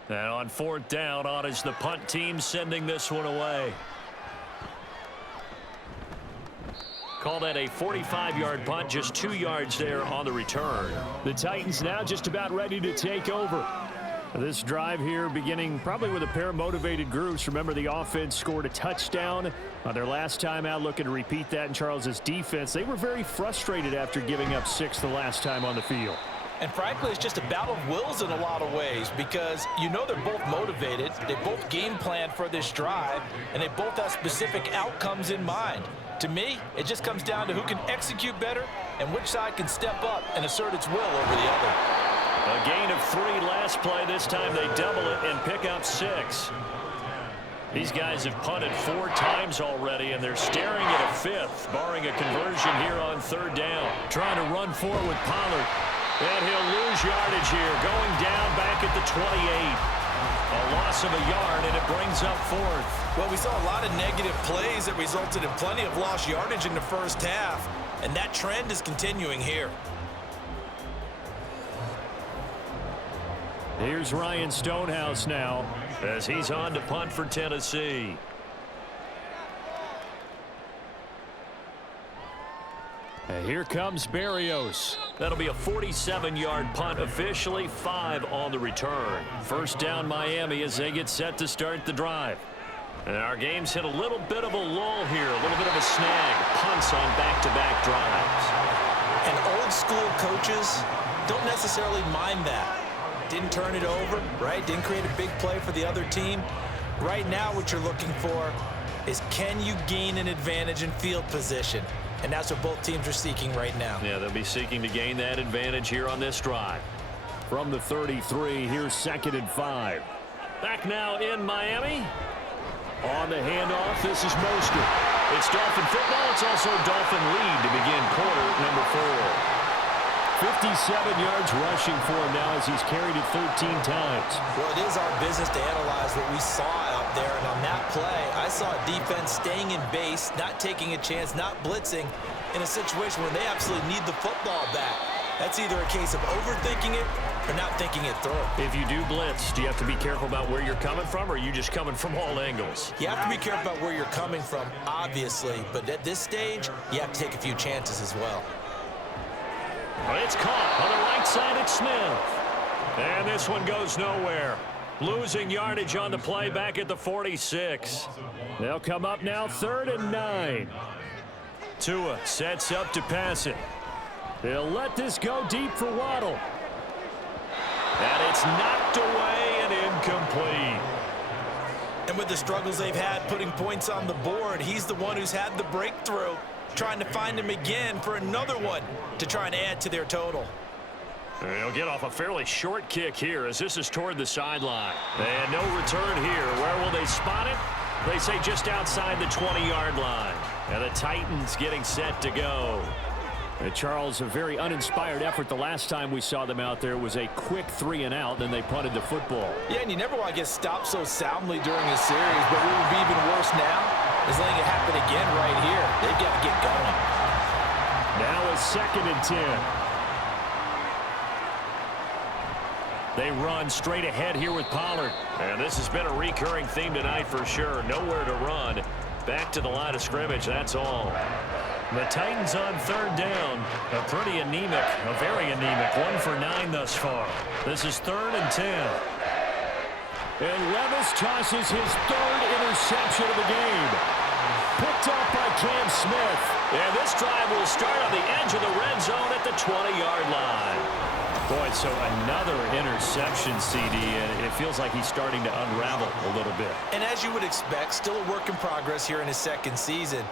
And on 4th down, on is the punt team sending this one away. Call that a 45-yard punt, just 2 yards there on the return. The Titans now just about ready to take over. This drive here beginning probably with a pair of motivated groups. Remember, the offense scored a touchdown on their last time out, looking to repeat that in Charles's defense. They were very frustrated after giving up 6 the last time on the field. And frankly, it's just a battle of wills in a lot of ways because you know they're both motivated, they both game plan for this drive, and they both have specific outcomes in mind. To me, it just comes down to who can execute better and which side can step up and assert its will over the other. A gain of 3 last play. This time they double it and pick up 6. These guys have punted 4 times already, and they're staring at a 5th, barring a conversion here on 3rd down. Trying to run forward with Pollard. And he'll lose yardage here, going down back at the 28. A loss of a yard, and it brings up 4th. Well, we saw a lot of negative plays that resulted in plenty of lost yardage in the first half, and that trend is continuing here. Here's Ryan Stonehouse now as he's on to punt for Tennessee. And here comes Berrios. That'll be a 47-yard punt, officially 5 on the return. 1st down Miami as they get set to start the drive. And our game's hit a little bit of a lull here, a little bit of a snag. Punts on back-to-back drives. And old school coaches don't necessarily mind that. Didn't turn it over, right? Didn't create a big play for the other team. Right now what you're looking for is, can you gain an advantage in field position? And that's what both teams are seeking right now. Yeah, they'll be seeking to gain that advantage here on this drive. From the 33, here's 2nd and 5. Back now in Miami. On the handoff, this is Mostert. It's Dolphin football. It's also Dolphin lead to begin quarter number 4. 57 yards rushing for him now as he's carried it 13 times. Well, it is our business to analyze what we saw out there, and on that play, I saw a defense staying in base, not taking a chance, not blitzing in a situation where they absolutely need the football back. That's either a case of overthinking it or not thinking it through. If you do blitz, do you have to be careful about where you're coming from, or are you just coming from all angles? You have to be careful about where you're coming from, obviously, but at this stage, you have to take a few chances as well. It's caught on the right side at Smith. And this one goes nowhere. Losing yardage on the play back at the 46. They'll come up now 3rd and 9. Tua sets up to pass it. They'll let this go deep for Waddle. And it's knocked away and incomplete. And with the struggles they've had putting points on the board, he's the one who's had the breakthrough, trying to find him again for another one to try and add to their total. They'll get off a fairly short kick here as this is toward the sideline. And no return here. Where will they spot it? They say just outside the 20-yard line. And the Titans getting set to go. Charles, a very uninspired effort. The last time we saw them out there was a quick 3-and-out, then they punted the football. Yeah, and you never want to get stopped so soundly during a series, but what would be even worse now is letting it happen happen again right here. They've got to get going. Now a 2nd and 10. They run straight ahead here with Pollard. And this has been a recurring theme tonight for sure. Nowhere to run. Back to the line of scrimmage, that's all. The Titans on 3rd down. A pretty anemic, a very anemic 1 for 9 thus far. This is 3rd and 10. And Levis tosses his 3rd interception of the game. Picked up by Cam Smith. And this drive will start on the edge of the red zone at the 20-yard line. Boy, so another interception, CD, and it feels like he's starting to unravel a little bit. And as you would expect, still a work in progress here in his 2nd season.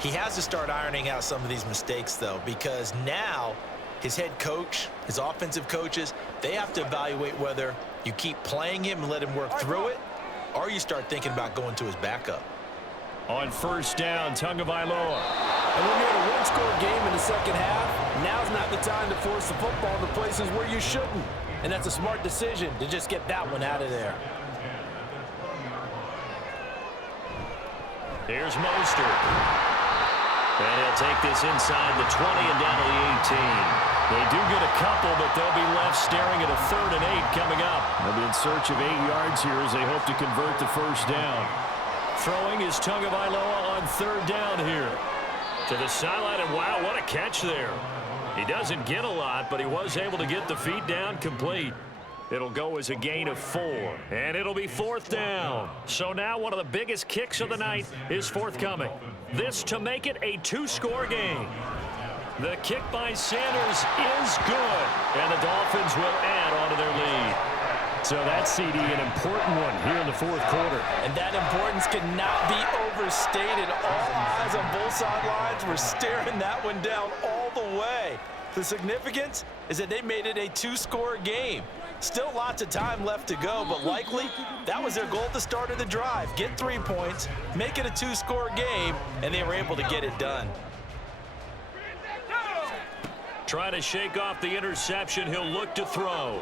He has to start ironing out some of these mistakes, though, because now his head coach, his offensive coaches, they have to evaluate whether you keep playing him and let him work through it, or you start thinking about going to his backup. On 1st down, Tagovailoa. And when you're in a one-score game in the 2nd half, now's not the time to force the football into places where you shouldn't. And that's a smart decision to just get that one out of there. Here's Mostert. And he'll take this inside the 20 and down to the 18. They do get a couple, but they'll be left staring at a 3rd and 8 coming up. They'll be in search of 8 yards here as they hope to convert the 1st down. Throwing is Tagovailoa on 3rd down here. To the sideline, and wow, what a catch there. He doesn't get a lot, but he was able to get the feet down complete. It'll go as a gain of 4, and it'll be 4th down. So now one of the biggest kicks of the night is forthcoming. This to make it a 2-score game. The kick by Sanders is good, and the Dolphins will add on to their lead. So that's, CD, an important one here in the 4th quarter. And that importance cannot be overstated. All eyes on both sidelines were staring that one down all the way. The significance is that they made it a 2-score game. Still lots of time left to go, but likely that was their goal at the start of the drive. Get 3 points, make it a 2-score game, and they were able to get it done. Trying to shake off the interception, he'll look to throw.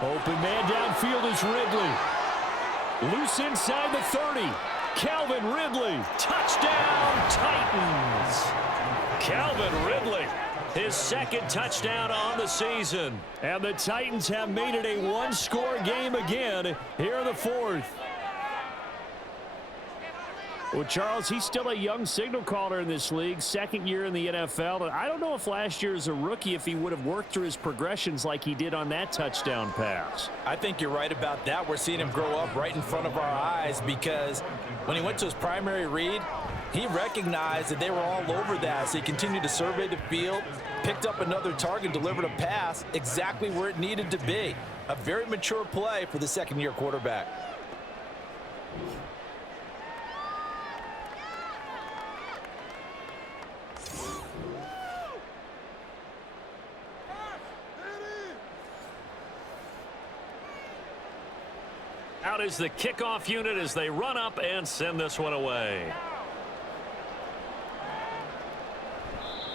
Open man downfield is Ridley. Loose inside the 30. Calvin Ridley. Touchdown, Titans. Calvin Ridley, his 2nd touchdown on the season. And the Titans have made it a 1-score game again here in the 4th. Well, Charles, he's still a young signal caller in this league, 2nd year in the NFL. And I don't know if last year as a rookie, if he would have worked through his progressions like he did on that touchdown pass. I think you're right about that. We're seeing him grow up right in front of our eyes because when he went to his primary read, he recognized that they were all over that. So he continued to survey the field, picked up another target, delivered a pass exactly where it needed to be. A very mature play for the 2nd-year quarterback. Out is the kickoff unit as they run up and send this one away.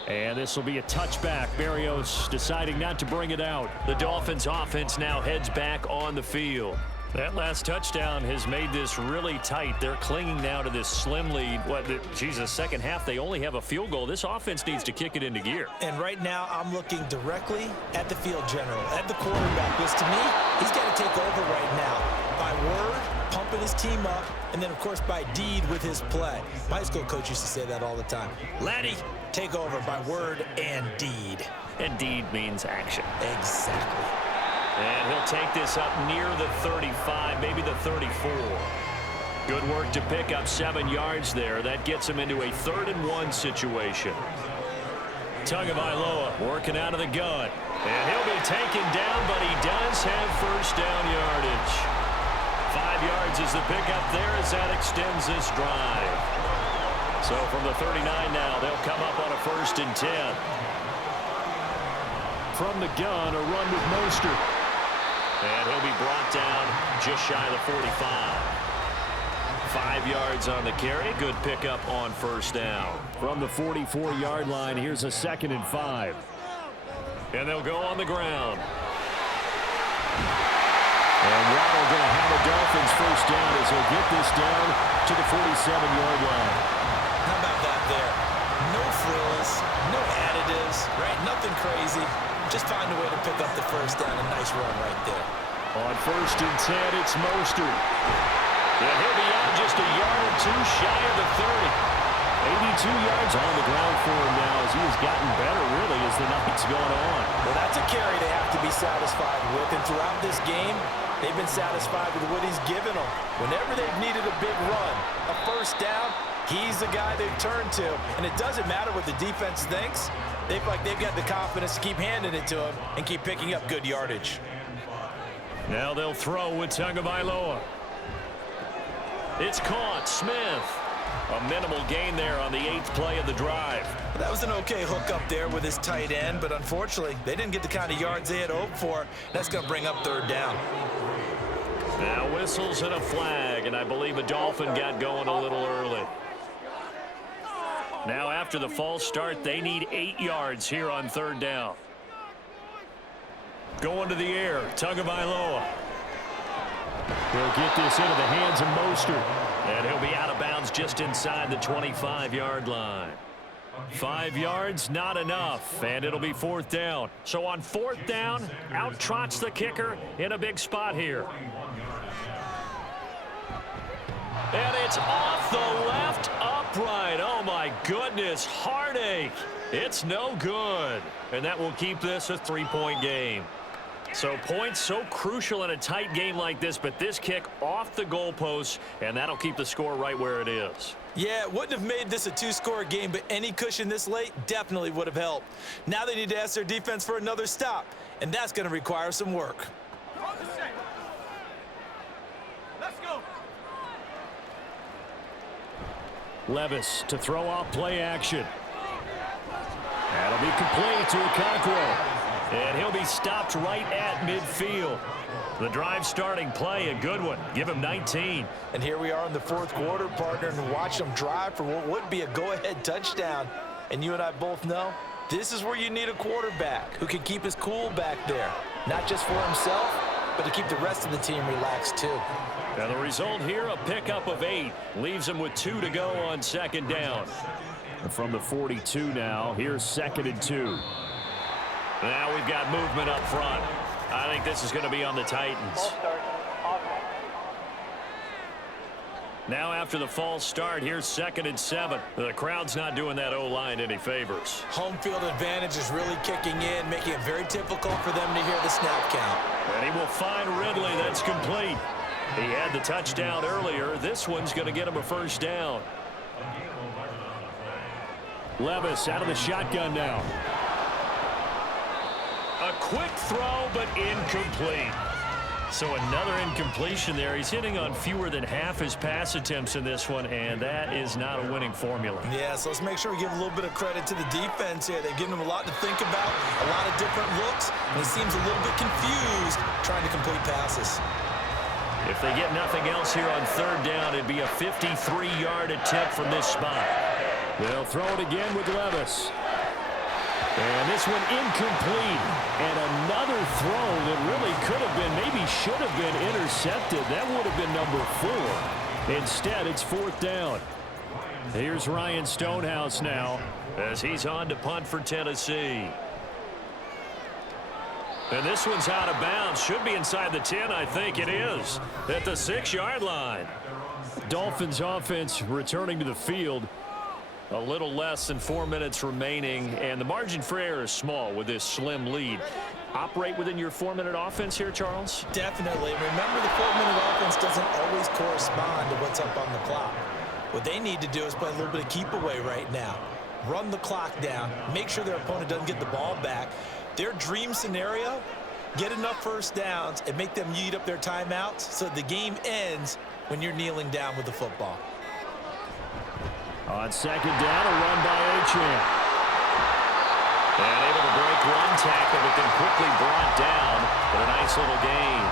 And this will be a touchback. Berrios deciding not to bring it out. The Dolphins offense now heads back on the field. That last touchdown has made this really tight. They're clinging now to this slim lead. Jesus, 2nd half, they only have a field goal. This offense needs to kick it into gear. And right now, I'm looking directly at the field general, at the quarterback. Because to me, he's got to take over right now. By word, pumping his team up, and then, of course, by deed with his play. My high school coach used to say that all the time. Laddie, take over by word and deed. And deed means action. Exactly. And he'll take this up near the 35, maybe the 34. Good work to pick up 7 yards there. That gets him into a 3rd and 1 situation. Tagovailoa working out of the gun. And he'll be taken down, but he does have 1st down yardage. 5 yards is the pickup there as that extends this drive. So from the 39 now, they'll come up on a 1st and 10. From the gun, a run with Mostert. And he'll be brought down just shy of the 45. 5 yards on the carry. Good pickup on 1st down. From the 44-yard line, here's a 2nd and 5. And they'll go on the ground. And Waddle going to have the Dolphins 1st down as he'll get this down to the 47-yard line. there. No frills, no additives, right? Nothing crazy. Just find a way to pick up the first down. A nice run right there. On 1st and 10, it's Mostert. And he'll be out just a yard or two shy of the 30. 82 yards on the ground for him now as he has gotten better, really, as the night's going on. Well, that's a carry they have to be satisfied with. And throughout this game, they've been satisfied with what he's given them. Whenever they've needed a big run, a first down, he's the guy they've turned to. And it doesn't matter what the defense thinks. They've got the confidence to keep handing it to him and keep picking up good yardage. Now they'll throw with Tagovailoa. It's caught. Smith. A minimal gain there on the 8th play of the drive. That was an okay hook up there with his tight end, but unfortunately, they didn't get the kind of yards they had hoped for. That's going to bring up 3rd down. Now whistles and a flag, and I believe a Dolphin got going a little early. Now after the false start, they need 8 yards here on 3rd down. Going to the air, Tagovailoa. He'll get this into the hands of Mostert. And he'll be out of bounds just inside the 25-yard line. 5 yards, not enough, and it'll be 4th down. So on 4th down, out trots the kicker in a big spot here. And it's off the left upright. Oh, my goodness, heartache. It's no good. And that will keep this a 3-point game. So points so crucial in a tight game like this, but this kick off the goalpost, and that'll keep the score right where it is. Yeah, it wouldn't have made this a 2-score game, but any cushion this late definitely would have helped. Now they need to ask their defense for another stop, and that's going to require some work. Let's go. Levis to throw off play action. That'll be complete to Okonkwo. And he'll be stopped right at midfield. The drive starting play, a good one. Give him 19. And here we are in the 4th quarter, partner, and watch them drive for what would be a go-ahead touchdown. And you and I both know this is where you need a quarterback who can keep his cool back there. Not just for himself, but to keep the rest of the team relaxed too. Now the result here, a pickup of 8. Leaves him with 2 to go on 2nd down. And from the 42 now, here's 2nd and 2. Now we've got movement up front. I think this is going to be on the Titans. Now after the false start, here's 2nd and 7. The crowd's not doing that O-line any favors. Home field advantage is really kicking in, making it very difficult for them to hear the snap count. And he will find Ridley. That's complete. He had the touchdown earlier. This one's going to get him a 1st down. Levis out of the shotgun now. A quick throw, but incomplete. So another incompletion there. He's hitting on fewer than half his pass attempts in this one, and that is not a winning formula. Yeah, so let's make sure we give a little bit of credit to the defense here. They've given him a lot to think about, a lot of different looks, and he seems a little bit confused trying to complete passes. If they get nothing else here on 3rd down, it'd be a 53-yard attempt from this spot. They'll throw it again with Levis. And this one incomplete. And another throw that really could have been, maybe should have been intercepted. That would have been number 4. Instead, it's 4th down. Here's Ryan Stonehouse now as he's on to punt for Tennessee. And this one's out of bounds. Should be inside the 10, I think it is. At the 6-yard line. Dolphins offense returning to the field. A little less than 4 minutes remaining, and the margin for error is small with this slim lead. Operate within your 4-minute offense here, Charles? Definitely. Remember, the 4-minute offense doesn't always correspond to what's up on the clock. What they need to do is play a little bit of keep away right now. Run the clock down. Make sure their opponent doesn't get the ball back. Their dream scenario, get enough first downs and make them eat up their timeouts so the game ends when you're kneeling down with the football. On 2nd down, a run by Achane. And able to break one tackle, but then quickly brought down. But a nice little gain.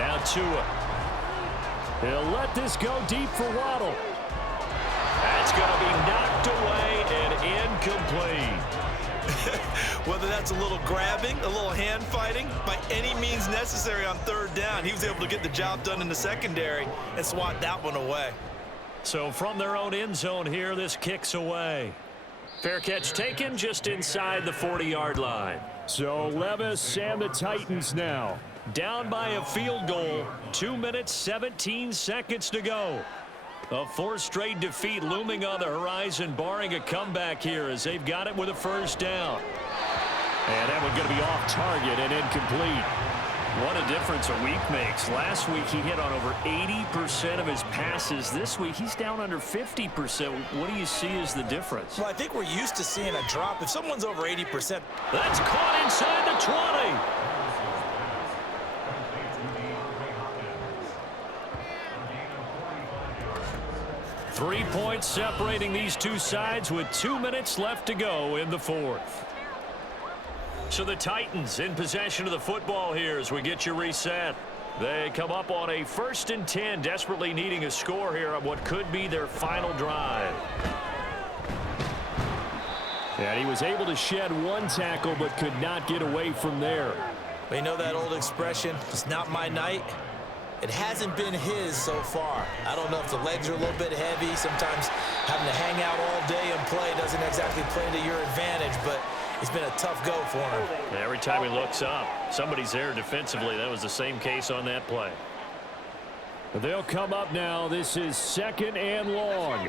Now Tua. He'll let this go deep for Waddle. That's going to be knocked away and incomplete. Whether that's a little grabbing, a little hand fighting, by any means necessary on third down, he was able to get the job done in the secondary and swat that one away. So from their own end zone here, this kicks away. Fair catch taken just inside the 40-yard line. So Levis and the Titans now down by a field goal. 2 minutes, 17 seconds to go. A fourth straight defeat looming on the horizon, barring a comeback here as they've got it with a first down. And that one going to be off target and incomplete. What a difference a week makes. Last week he hit on over 80% of his passes. This week he's down under 50%. What do you see as the difference? Well, I think we're used to seeing a drop. If someone's over 80%. That's caught inside the 20. 3 points separating these two sides with 2 minutes left to go in the fourth. So the Titans in possession of the football here as we get you reset. They come up on a 1st and 10, desperately needing a score here on what could be their final drive. And he was able to shed one tackle but could not get away from there. We know that old expression, it's not my night. It hasn't been his so far. I don't know if the legs are a little bit heavy. Sometimes having to hang out all day and play doesn't exactly play to your advantage, but it's been a tough go for him. Every time he looks up, somebody's there defensively. That was the same case on that play. They'll come up now. This is 2nd and long.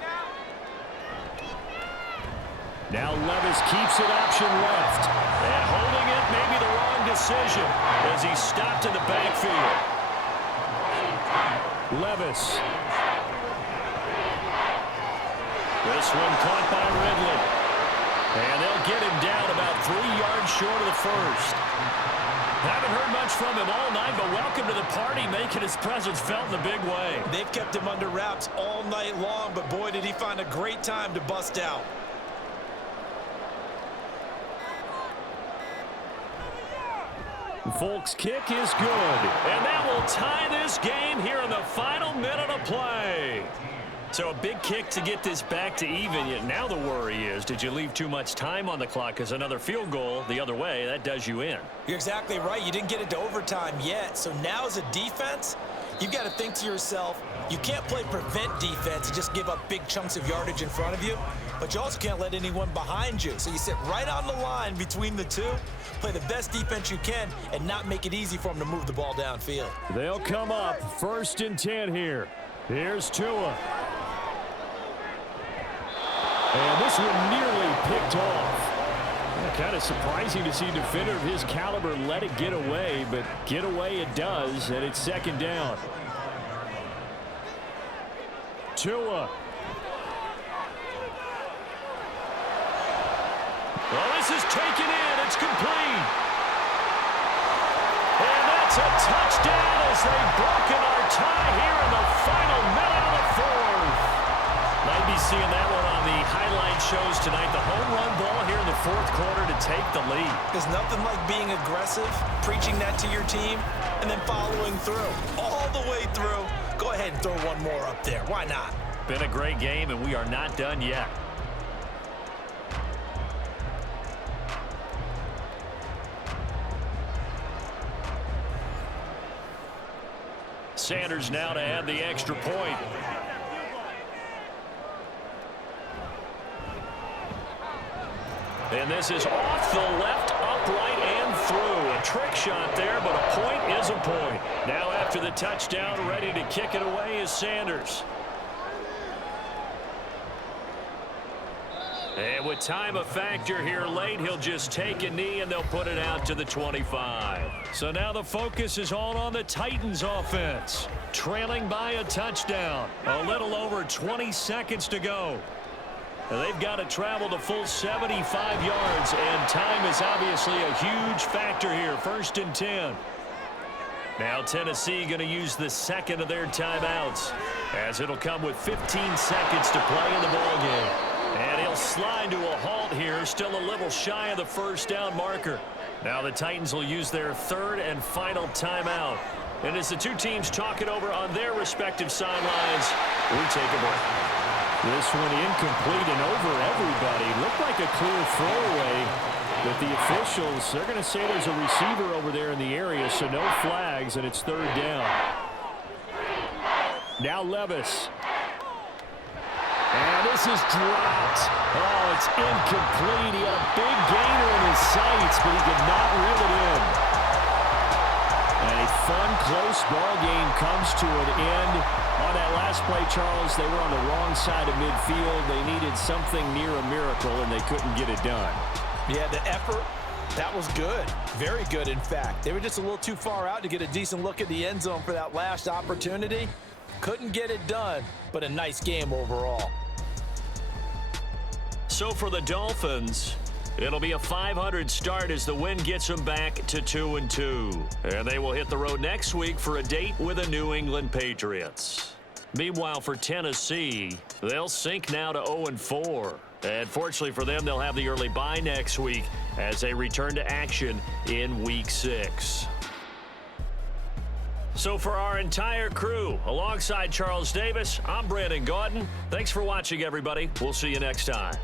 Now Levis keeps it option left. And holding it may be the wrong decision as he's stopped in the backfield. Levis. This one caught by Ridley. And they'll get him down about 3 yards short of the first. Haven't heard much from him all night, but welcome to the party, making his presence felt in a big way. They've kept him under wraps all night long, but boy, did he find a great time to bust out. Folk's kick is good. And that will tie this game here in the final minute of play. So a big kick to get this back to even. Yet now the worry is, did you leave too much time on the clock? Because another field goal the other way, that does you in. You're exactly right. You didn't get it to overtime yet. So now as a defense, you've got to think to yourself, you can't play prevent defense and just give up big chunks of yardage in front of you. But you also can't let anyone behind you. So you sit right on the line between the two, play the best defense you can, and not make it easy for them to move the ball downfield. They'll come up 1st and 10 here. Here's Tua. And this one nearly picked off. Kind of surprising to see a defender of his caliber let it get away, but get away it does, and it's 2nd down. Tua. Well, this is taken in. It's complete. And that's a touchdown as they've broken our tie here in the final minute of the fourth. Might be seeing that one on the highlight shows tonight. The home run ball here in the fourth quarter to take the lead. There's nothing like being aggressive, preaching that to your team, and then following through. All the way through. Go ahead and throw one more up there. Why not? Been a great game, and we are not done yet. Sanders now to add the extra point. And this is off the left, upright, and through. A trick shot there, but a point is a point. Now after the touchdown, ready to kick it away is Sanders. And with time a factor here late, he'll just take a knee and they'll put it out to the 25. So now the focus is all on the Titans offense. Trailing by a touchdown. A little over 20 seconds to go. Now they've got to travel the full 75 yards, and time is obviously a huge factor here. 1st and 10. Now Tennessee going to use the second of their timeouts, as it'll come with 15 seconds to play in the ballgame. And he'll slide to a halt here, still a little shy of the first down marker. Now the Titans will use their 3rd and final timeout. And as the two teams talk it over on their respective sidelines, we take a break. This one incomplete and over everybody. Looked like a clear throwaway, but the officials, they're going to say there's a receiver over there in the area, so no flags, and it's third down. Now Levis. And this is dropped. Oh, it's incomplete. He had a big gainer in his sights, but he could not reel it in. And a fun, close ball game comes to an end. On that last play, Charles, they were on the wrong side of midfield. They needed something near a miracle, and they couldn't get it done. Yeah, the effort, that was good. Very good, in fact. They were just a little too far out to get a decent look at the end zone for that last opportunity. Couldn't get it done, but a nice game overall. So for the Dolphins, it'll be a 500 start as the win gets them back to 2-2. And they will hit the road next week for a date with the New England Patriots. Meanwhile, for Tennessee, they'll sink now to 0-4. And fortunately for them, they'll have the early bye next week as they return to action in Week 6. So for our entire crew, alongside Charles Davis, I'm Brandon Gaudin. Thanks for watching, everybody. We'll see you next time.